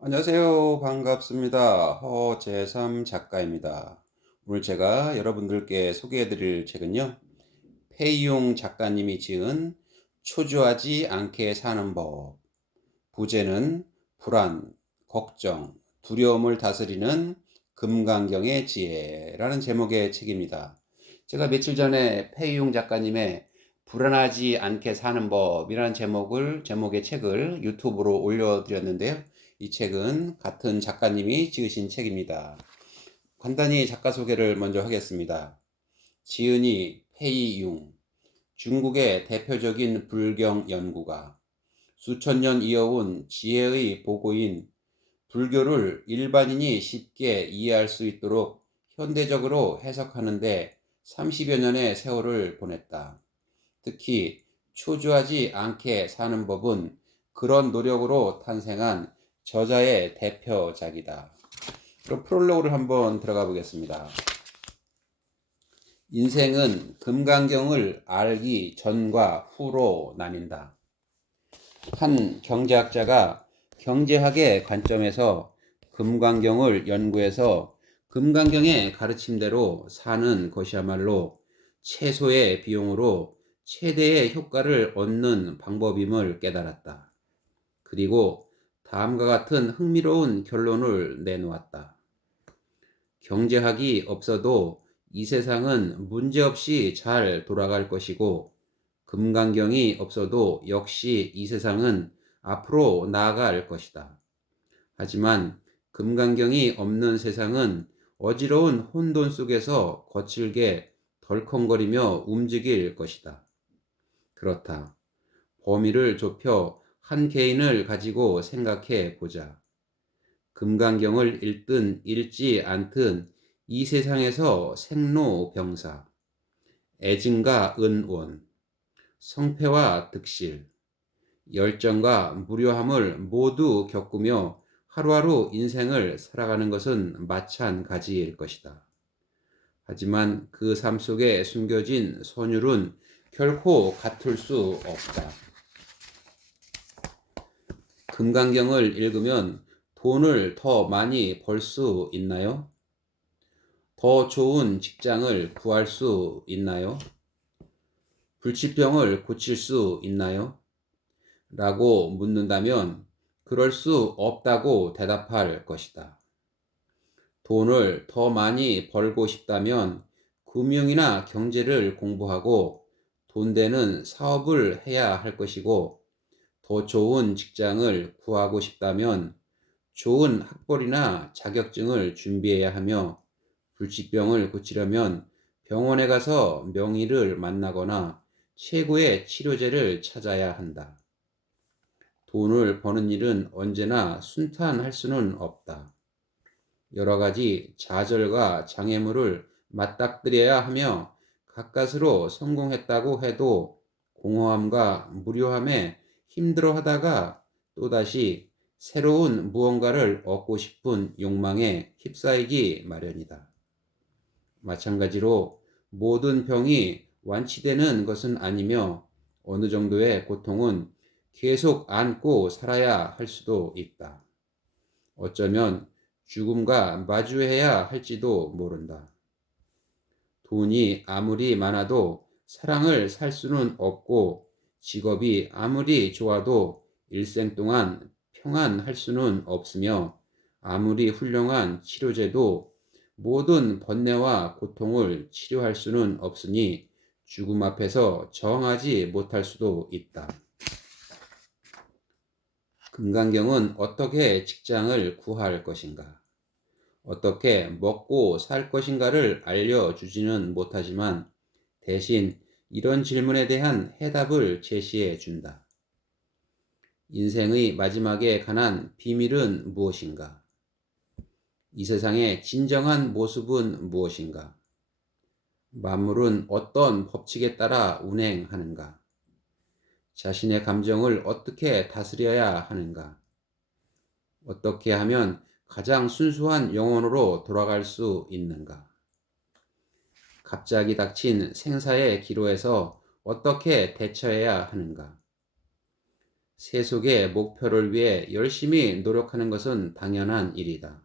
안녕하세요. 반갑습니다. 허재삼 작가입니다. 오늘 제가 여러분들께 소개해 드릴 책은요. 페이용 작가님이 지은 초조하지 않게 사는 법. 부제는 불안, 걱정, 두려움을 다스리는 금강경의 지혜라는 제목의 책입니다. 제가 며칠 전에 페이용 작가님의 불안하지 않게 사는 법이라는 제목의 책을 유튜브로 올려드렸는데요. 이 책은 같은 작가님이 지으신 책입니다. 간단히 작가 소개를 먼저 하겠습니다. 지은이 페이융, 중국의 대표적인 불경 연구가, 수천 년 이어온 지혜의 보고인 불교를 일반인이 쉽게 이해할 수 있도록 현대적으로 해석하는데 30여 년의 세월을 보냈다. 특히 초조하지 않게 사는 법은 그런 노력으로 탄생한 저자의 대표작이다. 그럼 프롤로그를 한번 들어가 보겠습니다. 인생은 금강경을 알기 전과 후로 나뉜다. 한 경제학자가 경제학의 관점에서 금강경을 연구해서 금강경의 가르침대로 사는 것이야말로 최소의 비용으로 최대의 효과를 얻는 방법임을 깨달았다. 그리고 다음과 같은 흥미로운 결론을 내놓았다. 경제학이 없어도 이 세상은 문제없이 잘 돌아갈 것이고 금강경이 없어도 역시 이 세상은 앞으로 나아갈 것이다. 하지만 금강경이 없는 세상은 어지러운 혼돈 속에서 거칠게 덜컹거리며 움직일 것이다. 그렇다. 범위를 좁혀 한 개인을 가지고 생각해 보자. 금강경을 읽든 읽지 않든 이 세상에서 생로병사, 애증과 은원, 성패와 득실, 열정과 무료함을 모두 겪으며 하루하루 인생을 살아가는 것은 마찬가지일 것이다. 하지만 그 삶 속에 숨겨진 선율은 결코 같을 수 없다. 금강경을 읽으면 돈을 더 많이 벌 수 있나요? 더 좋은 직장을 구할 수 있나요? 불치병을 고칠 수 있나요? 라고 묻는다면 그럴 수 없다고 대답할 것이다. 돈을 더 많이 벌고 싶다면 금융이나 경제를 공부하고 돈 되는 사업을 해야 할 것이고, 더 좋은 직장을 구하고 싶다면 좋은 학벌이나 자격증을 준비해야 하며, 불치병을 고치려면 병원에 가서 명의를 만나거나 최고의 치료제를 찾아야 한다. 돈을 버는 일은 언제나 순탄할 수는 없다. 여러 가지 좌절과 장애물을 맞닥뜨려야 하며 가까스로 성공했다고 해도 공허함과 무료함에 힘들어하다가 또다시 새로운 무언가를 얻고 싶은 욕망에 휩싸이기 마련이다. 마찬가지로 모든 병이 완치되는 것은 아니며 어느 정도의 고통은 계속 안고 살아야 할 수도 있다. 어쩌면 죽음과 마주해야 할지도 모른다. 돈이 아무리 많아도 사랑을 살 수는 없고, 직업이 아무리 좋아도 일생 동안 평안할 수는 없으며, 아무리 훌륭한 치료제도 모든 번뇌와 고통을 치료할 수는 없으니 죽음 앞에서 저항하지 못할 수도 있다. 금강경은 어떻게 직장을 구할 것인가, 어떻게 먹고 살 것인가를 알려주지는 못하지만 대신 이런 질문에 대한 해답을 제시해 준다. 인생의 마지막에 관한 비밀은 무엇인가? 이 세상의 진정한 모습은 무엇인가? 만물은 어떤 법칙에 따라 운행하는가? 자신의 감정을 어떻게 다스려야 하는가? 어떻게 하면 가장 순수한 영혼으로 돌아갈 수 있는가? 갑자기 닥친 생사의 기로에서 어떻게 대처해야 하는가? 세속의 목표를 위해 열심히 노력하는 것은 당연한 일이다.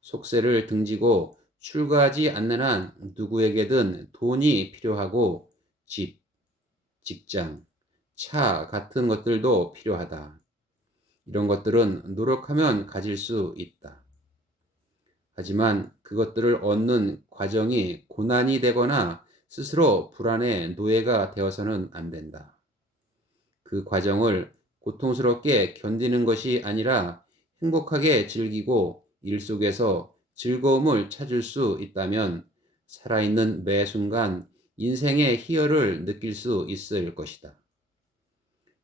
속세를 등지고 출가하지 않는 한 누구에게든 돈이 필요하고 집, 직장, 차 같은 것들도 필요하다. 이런 것들은 노력하면 가질 수 있다. 하지만 그것들을 얻는 과정이 고난이 되거나 스스로 불안의 노예가 되어서는 안 된다. 그 과정을 고통스럽게 견디는 것이 아니라 행복하게 즐기고 일 속에서 즐거움을 찾을 수 있다면 살아있는 매 순간 인생의 희열을 느낄 수 있을 것이다.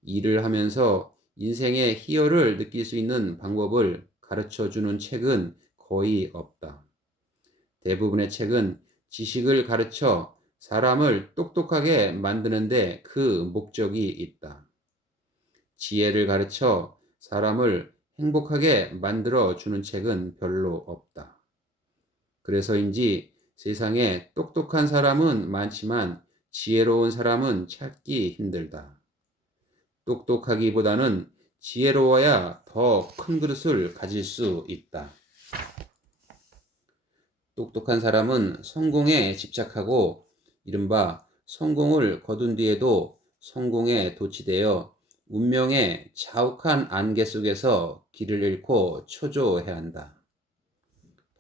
일을 하면서 인생의 희열을 느낄 수 있는 방법을 가르쳐 주는 책은 거의 없다. 대부분의 책은 지식을 가르쳐 사람을 똑똑하게 만드는데 그 목적이 있다. 지혜를 가르쳐 사람을 행복하게 만들어 주는 책은 별로 없다. 그래서인지 세상에 똑똑한 사람은 많지만 지혜로운 사람은 찾기 힘들다. 똑똑하기보다는 지혜로워야 더 큰 그릇을 가질 수 있다. 똑똑한 사람은 성공에 집착하고 이른바 성공을 거둔 뒤에도 성공에 도취되어 운명의 자욱한 안개 속에서 길을 잃고 초조해야 한다.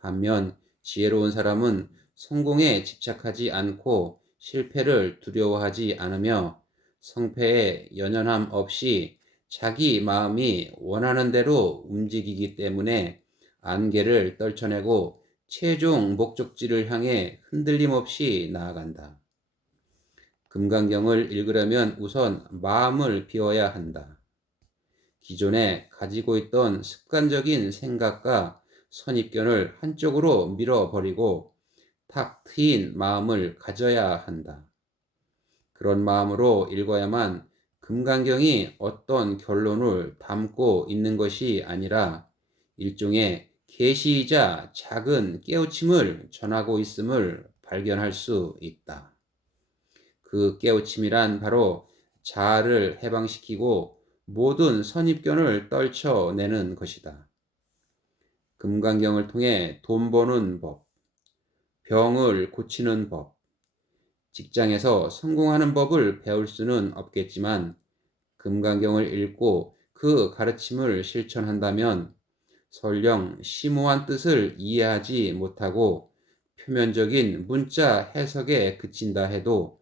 반면 지혜로운 사람은 성공에 집착하지 않고 실패를 두려워하지 않으며 성패에 연연함 없이 자기 마음이 원하는 대로 움직이기 때문에 안개를 떨쳐내고 최종 목적지를 향해 흔들림 없이 나아간다. 금강경을 읽으려면 우선 마음을 비워야 한다. 기존에 가지고 있던 습관적인 생각과 선입견을 한쪽으로 밀어버리고 탁 트인 마음을 가져야 한다. 그런 마음으로 읽어야만 금강경이 어떤 결론을 담고 있는 것이 아니라 일종의 계시이자 작은 깨우침을 전하고 있음을 발견할 수 있다. 그 깨우침이란 바로 자아를 해방시키고 모든 선입견을 떨쳐내는 것이다. 금강경을 통해 돈 버는 법, 병을 고치는 법, 직장에서 성공하는 법을 배울 수는 없겠지만 금강경을 읽고 그 가르침을 실천한다면 설령 심오한 뜻을 이해하지 못하고 표면적인 문자 해석에 그친다 해도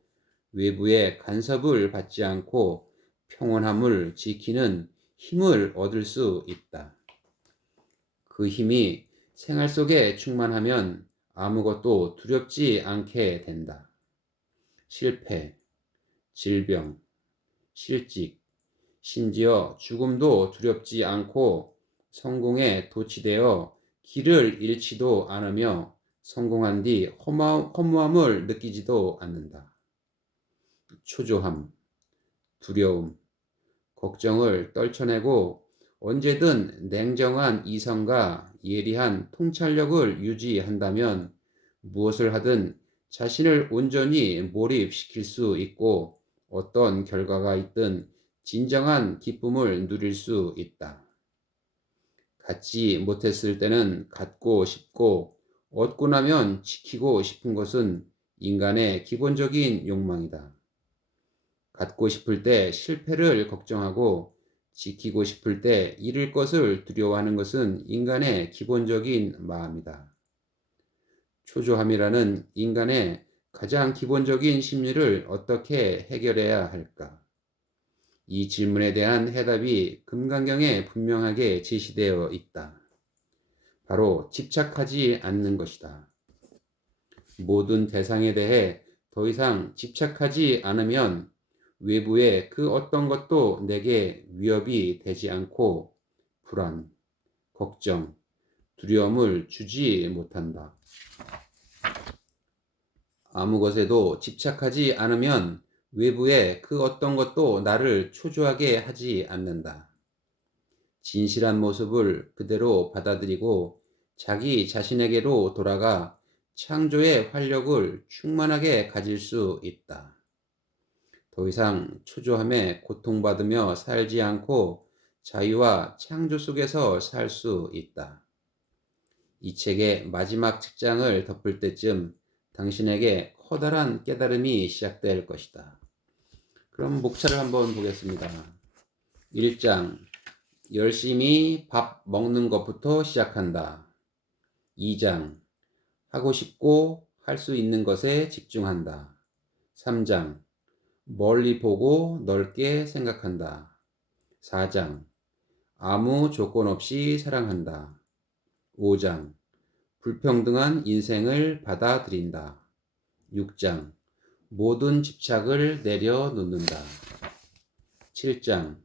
외부의 간섭을 받지 않고 평온함을 지키는 힘을 얻을 수 있다. 그 힘이 생활 속에 충만하면 아무것도 두렵지 않게 된다. 실패, 질병, 실직, 심지어 죽음도 두렵지 않고 성공에 도취되어 길을 잃지도 않으며 성공한 뒤 허무함을 느끼지도 않는다. 초조함, 두려움, 걱정을 떨쳐내고 언제든 냉정한 이성과 예리한 통찰력을 유지한다면 무엇을 하든 자신을 온전히 몰입시킬 수 있고 어떤 결과가 있든 진정한 기쁨을 누릴 수 있다. 갖지 못했을 때는 갖고 싶고 얻고 나면 지키고 싶은 것은 인간의 기본적인 욕망이다. 갖고 싶을 때 실패를 걱정하고 지키고 싶을 때 잃을 것을 두려워하는 것은 인간의 기본적인 마음이다. 초조함이라는 인간의 가장 기본적인 심리를 어떻게 해결해야 할까? 이 질문에 대한 해답이 금강경에 분명하게 제시되어 있다. 바로 집착하지 않는 것이다. 모든 대상에 대해 더 이상 집착하지 않으면 외부의 그 어떤 것도 내게 위협이 되지 않고 불안, 걱정, 두려움을 주지 못한다. 아무 것에도 집착하지 않으면 외부의 그 어떤 것도 나를 초조하게 하지 않는다. 진실한 모습을 그대로 받아들이고 자기 자신에게로 돌아가 창조의 활력을 충만하게 가질 수 있다. 더 이상 초조함에 고통받으며 살지 않고 자유와 창조 속에서 살 수 있다. 이 책의 마지막 책장을 덮을 때쯤 당신에게 커다란 깨달음이 시작될 것이다. 그럼 목차를 한번 보겠습니다. 1장, 열심히 밥 먹는 것부터 시작한다. 2장, 하고 싶고 할 수 있는 것에 집중한다. 3장, 멀리 보고 넓게 생각한다. 4장, 아무 조건 없이 사랑한다. 5장, 불평등한 인생을 받아들인다. 6장, 모든 집착을 내려놓는다. 7장,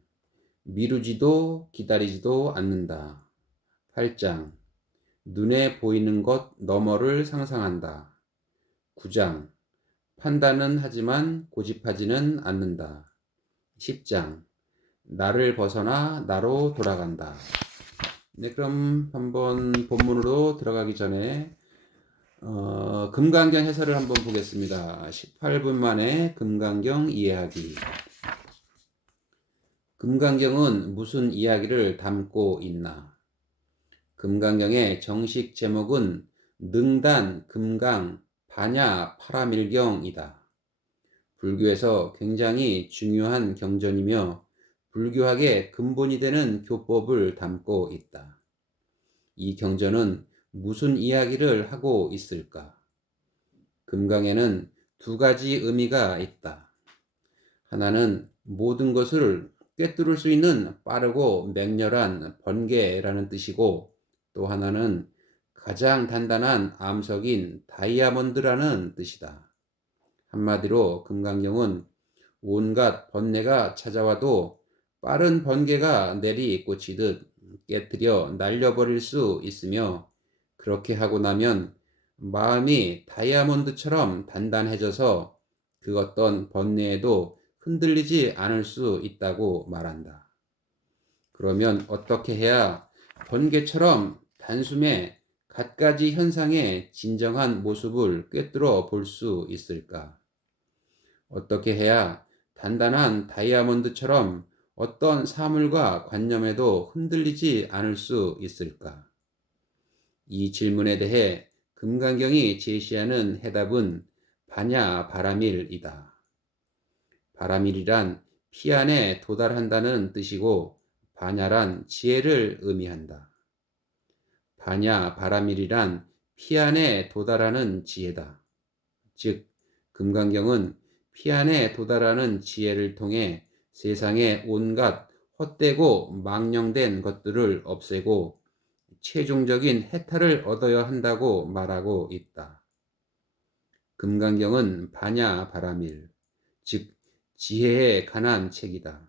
미루지도 기다리지도 않는다. 8장, 눈에 보이는 것 너머를 상상한다. 9장, 판단은 하지만 고집하지는 않는다. 10장, 나를 벗어나 나로 돌아간다. 네, 그럼 한번 본문으로 들어가기 전에 금강경 해설을 한번 보겠습니다. 18분 만에 금강경 이해하기. 금강경은 무슨 이야기를 담고 있나? 금강경의 정식 제목은 능단 금강 반야 파라밀경이다. 불교에서 굉장히 중요한 경전이며 불교학의 근본이 되는 교법을 담고 있다. 이 경전은 무슨 이야기를 하고 있을까? 금강에는 두 가지 의미가 있다. 하나는 모든 것을 꿰뚫을 수 있는 빠르고 맹렬한 번개라는 뜻이고, 또 하나는 가장 단단한 암석인 다이아몬드라는 뜻이다. 한마디로 금강경은 온갖 번뇌가 찾아와도 빠른 번개가 내리꽂히듯 깨트려 날려버릴 수 있으며, 그렇게 하고 나면 마음이 다이아몬드처럼 단단해져서 그 어떤 번뇌에도 흔들리지 않을 수 있다고 말한다. 그러면 어떻게 해야 번개처럼 단숨에 갖가지 현상의 진정한 모습을 꿰뚫어 볼 수 있을까? 어떻게 해야 단단한 다이아몬드처럼 어떤 사물과 관념에도 흔들리지 않을 수 있을까? 이 질문에 대해 금강경이 제시하는 해답은 반야 바라밀이다. 바라밀이란 피 안에 도달한다는 뜻이고 반야란 지혜를 의미한다. 반야 바라밀이란 피 안에 도달하는 지혜다. 즉, 금강경은 피 안에 도달하는 지혜를 통해 세상의 온갖 헛되고 망령된 것들을 없애고 최종적인 해탈을 얻어야 한다고 말하고 있다. 금강경은 반야 바라밀, 즉 지혜에 관한 책이다.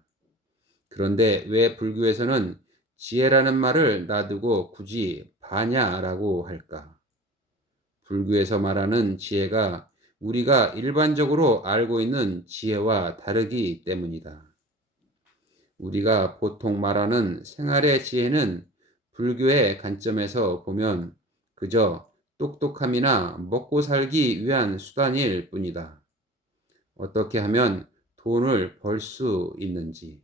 그런데 왜 불교에서는 지혜라는 말을 놔두고 굳이 반야라고 할까? 불교에서 말하는 지혜가 우리가 일반적으로 알고 있는 지혜와 다르기 때문이다. 우리가 보통 말하는 생활의 지혜는 불교의 관점에서 보면 그저 똑똑함이나 먹고 살기 위한 수단일 뿐이다. 어떻게 하면 돈을 벌 수 있는지,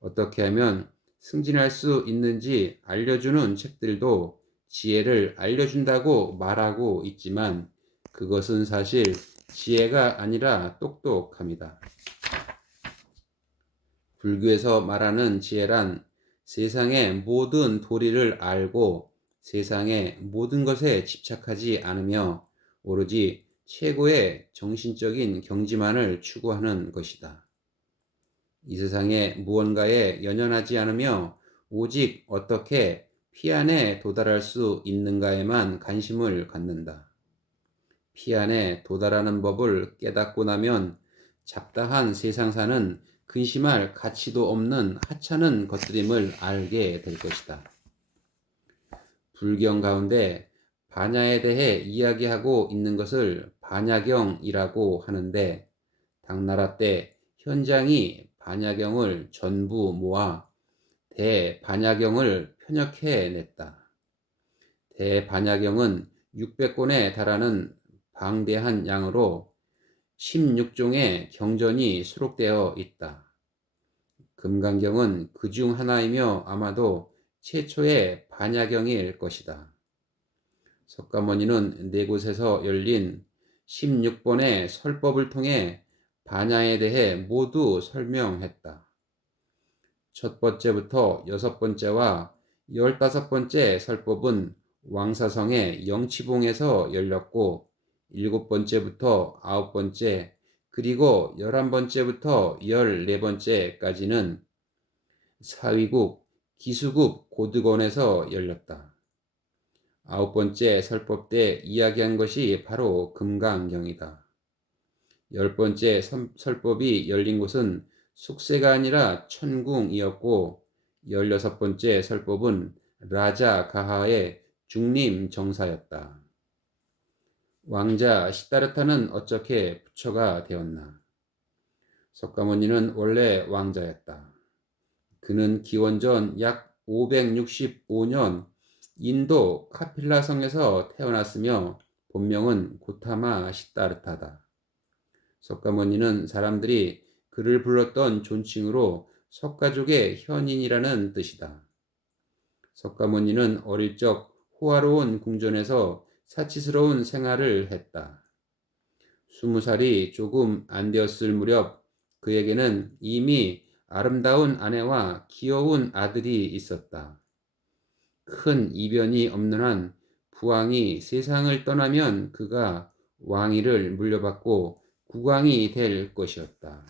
어떻게 하면 승진할 수 있는지 알려주는 책들도 지혜를 알려준다고 말하고 있지만 그것은 사실 지혜가 아니라 똑똑함이다. 불교에서 말하는 지혜란 세상의 모든 도리를 알고 세상의 모든 것에 집착하지 않으며 오로지 최고의 정신적인 경지만을 추구하는 것이다. 이 세상에 무언가에 연연하지 않으며 오직 어떻게 피 안에 도달할 수 있는가에만 관심을 갖는다. 피 안에 도달하는 법을 깨닫고 나면 잡다한 세상사는 근심할 가치도 없는 하찮은 것들임을 알게 될 것이다. 불경 가운데 반야에 대해 이야기하고 있는 것을 반야경이라고 하는데, 당나라 때 현장이 반야경을 전부 모아 대반야경을 편역해냈다. 대반야경은 600권에 달하는 방대한 양으로 16종의 경전이 수록되어 있다. 금강경은 그 중 하나이며 아마도 최초의 반야경일 것이다. 석가모니는 네 곳에서 열린 16번의 설법을 통해 반야에 대해 모두 설명했다. 첫 번째부터 여섯 번째와 15번째 설법은 왕사성의 영치봉에서 열렸고, 7번째부터 9번째, 그리고 11번째부터 14번째까지는 사위국 기수국 고득원에서 열렸다. 9번째 설법 때 이야기한 것이 바로 금강경이다. 10번째 설법이 열린 곳은 숙세가 아니라 천궁이었고, 16번째 설법은 라자 가하의 중림 정사였다. 왕자 시다르타는 어떻게 부처가 되었나? 석가모니는 원래 왕자였다. 그는 기원전 약 565년 인도 카필라 성에서 태어났으며 본명은 고타마 시다르타다. 석가모니는 사람들이 그를 불렀던 존칭으로 석가족의 현인이라는 뜻이다. 석가모니는 어릴 적 호화로운 궁전에서 사치스러운 생활을 했다. 20살이 조금 안 되었을 무렵 그에게는 이미 아름다운 아내와 귀여운 아들이 있었다. 큰 이변이 없는 한 부왕이 세상을 떠나면 그가 왕위를 물려받고 국왕이 될 것이었다.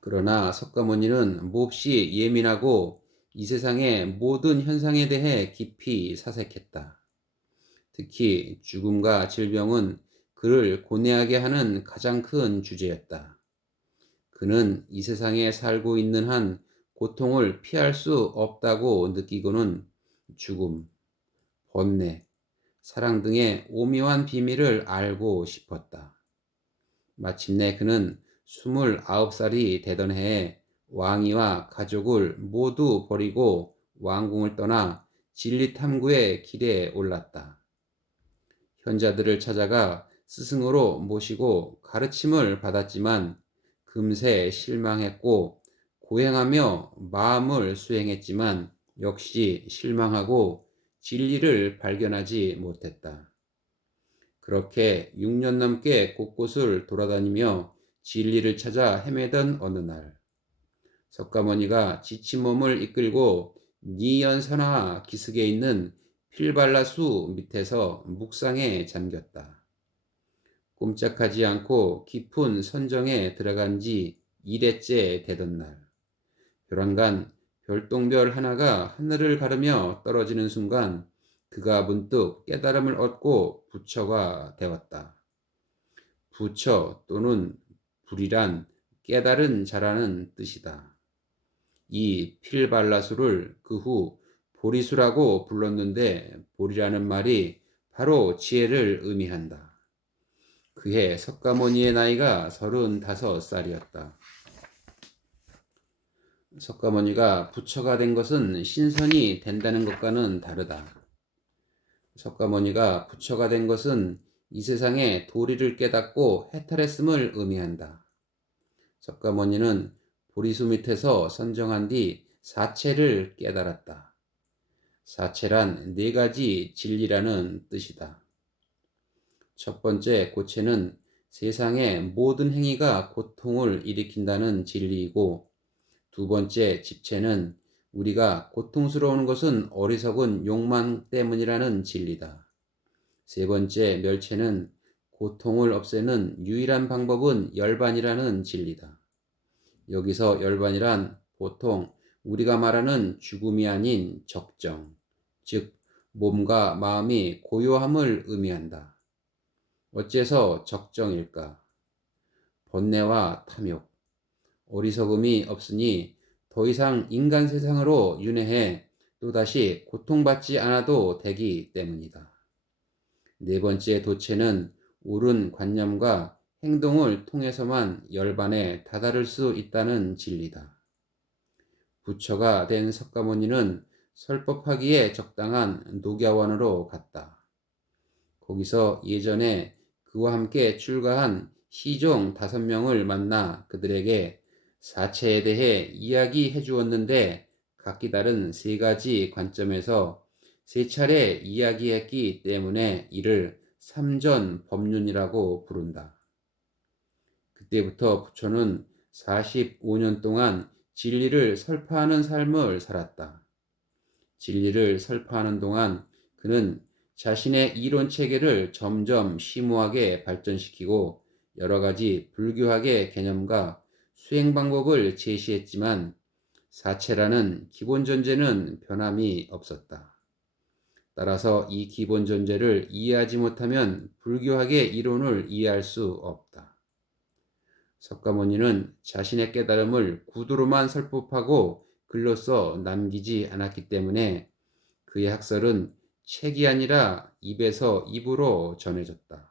그러나 석가모니는 몹시 예민하고 이 세상의 모든 현상에 대해 깊이 사색했다. 특히 죽음과 질병은 그를 고뇌하게 하는 가장 큰 주제였다. 그는 이 세상에 살고 있는 한 고통을 피할 수 없다고 느끼고는 죽음, 번뇌, 사랑 등의 오묘한 비밀을 알고 싶었다. 마침내 그는 29살이 되던 해에 왕위와 가족을 모두 버리고 왕궁을 떠나 진리 탐구의 길에 올랐다. 현자들을 찾아가 스승으로 모시고 가르침을 받았지만 금세 실망했고, 고행하며 마음을 수행했지만 역시 실망하고 진리를 발견하지 못했다. 그렇게 6년 넘게 곳곳을 돌아다니며 진리를 찾아 헤매던 어느 날, 석가모니가 지친 몸을 이끌고 니연선하 기슭에 있는 필발라수 밑에서 묵상에 잠겼다. 꼼짝하지 않고 깊은 선정에 들어간 지 2회째 되던 날, 별안간 별똥별 하나가 하늘을 가르며 떨어지는 순간 그가 문득 깨달음을 얻고 부처가 되었다. 부처 또는 불이란 깨달은 자라는 뜻이다. 이 필발라수를 그 후 보리수라고 불렀는데, 보리라는 말이 바로 지혜를 의미한다. 그해 석가모니의 나이가 35살이었다. 석가모니가 부처가 된 것은 신선이 된다는 것과는 다르다. 석가모니가 부처가 된 것은 이 세상의 도리를 깨닫고 해탈했음을 의미한다. 석가모니는 보리수 밑에서 선정한 뒤 사체를 깨달았다. 사체란 4가지 진리라는 뜻이다. 첫 번째 고체는 세상의 모든 행위가 고통을 일으킨다는 진리이고, 두 번째 집체는 우리가 고통스러운 것은 어리석은 욕망 때문이라는 진리다. 세 번째 멸체는 고통을 없애는 유일한 방법은 열반이라는 진리다. 여기서 열반이란 보통 우리가 말하는 죽음이 아닌 적정, 즉 몸과 마음이 고요함을 의미한다. 어째서 적정일까? 번뇌와 탐욕, 어리석음이 없으니 더 이상 인간 세상으로 윤회해 또다시 고통받지 않아도 되기 때문이다. 네 번째 도체는 옳은 관념과 행동을 통해서만 열반에 다다를 수 있다는 진리다. 부처가 된 석가모니는 설법하기에 적당한 녹야원으로 갔다. 거기서 예전에 그와 함께 출가한 시종 5명을 만나 그들에게 사체에 대해 이야기해 주었는데 각기 다른 3가지 관점에서 3차례 이야기했기 때문에 이를 삼전 법륜이라고 부른다. 그때부터 부처는 45년 동안 진리를 설파하는 삶을 살았다. 진리를 설파하는 동안 그는 자신의 이론 체계를 점점 심오하게 발전시키고 여러 가지 불교학의 개념과 수행 방법을 제시했지만 사체라는 기본 존재는 변함이 없었다. 따라서 이 기본 존재를 이해하지 못하면 불교학의 이론을 이해할 수 없다. 석가모니는 자신의 깨달음을 구두로만 설법하고 글로써 남기지 않았기 때문에 그의 학설은 책이 아니라 입에서 입으로 전해졌다.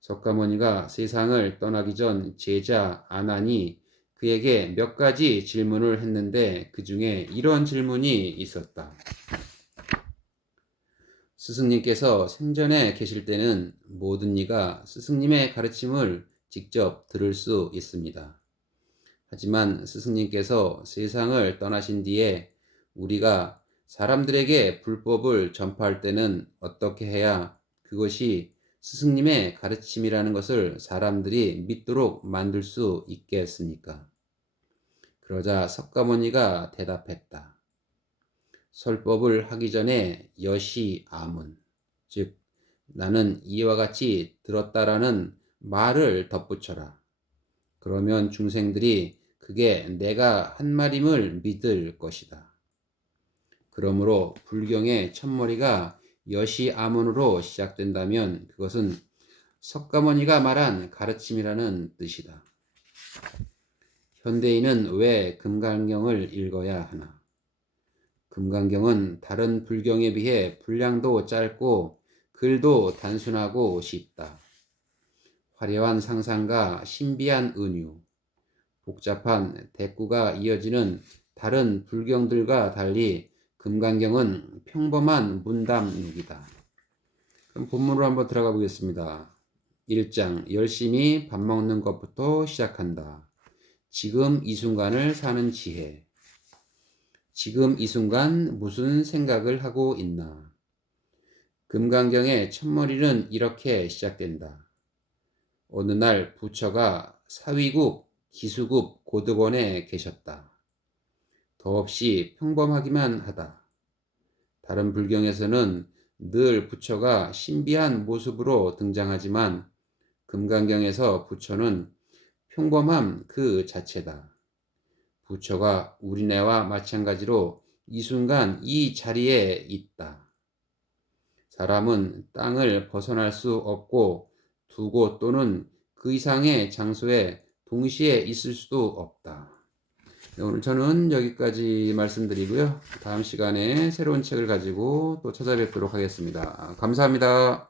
석가모니가 세상을 떠나기 전 제자 아난이 그에게 몇 가지 질문을 했는데 그 중에 이런 질문이 있었다. 스승님께서 생전에 계실 때는 모든 이가 스승님의 가르침을 직접 들을 수 있습니다. 하지만 스승님께서 세상을 떠나신 뒤에 우리가 사람들에게 불법을 전파할 때는 어떻게 해야 그것이 스승님의 가르침이라는 것을 사람들이 믿도록 만들 수 있겠습니까? 그러자 석가모니가 대답했다. 설법을 하기 전에 여시아문, 즉 나는 이와 같이 들었다라는 말을 덧붙여라. 그러면 중생들이 그게 내가 한 말임을 믿을 것이다. 그러므로 불경의 첫머리가 여시아문으로 시작된다면 그것은 석가모니가 말한 가르침이라는 뜻이다. 현대인은 왜 금강경을 읽어야 하나? 금강경은 다른 불경에 비해 분량도 짧고 글도 단순하고 쉽다. 화려한 상상과 신비한 은유, 복잡한 대꾸가 이어지는 다른 불경들과 달리 금강경은 평범한 문답록이다. 그럼 본문으로 한번 들어가 보겠습니다. 1장 열심히 밥 먹는 것부터 시작한다. 지금 이 순간을 사는 지혜. 지금 이 순간 무슨 생각을 하고 있나? 금강경의 첫머리는 이렇게 시작된다. 어느 날 부처가 사위국, 기수국, 고득원에 계셨다. 더없이 평범하기만 하다. 다른 불경에서는 늘 부처가 신비한 모습으로 등장하지만 금강경에서 부처는 평범함 그 자체다. 부처가 우리네와 마찬가지로 이 순간 이 자리에 있다. 사람은 땅을 벗어날 수 없고 두 곳 또는 그 이상의 장소에 동시에 있을 수도 없다. 오늘 저는 여기까지 말씀드리고요. 다음 시간에 새로운 책을 가지고 또 찾아뵙도록 하겠습니다. 감사합니다.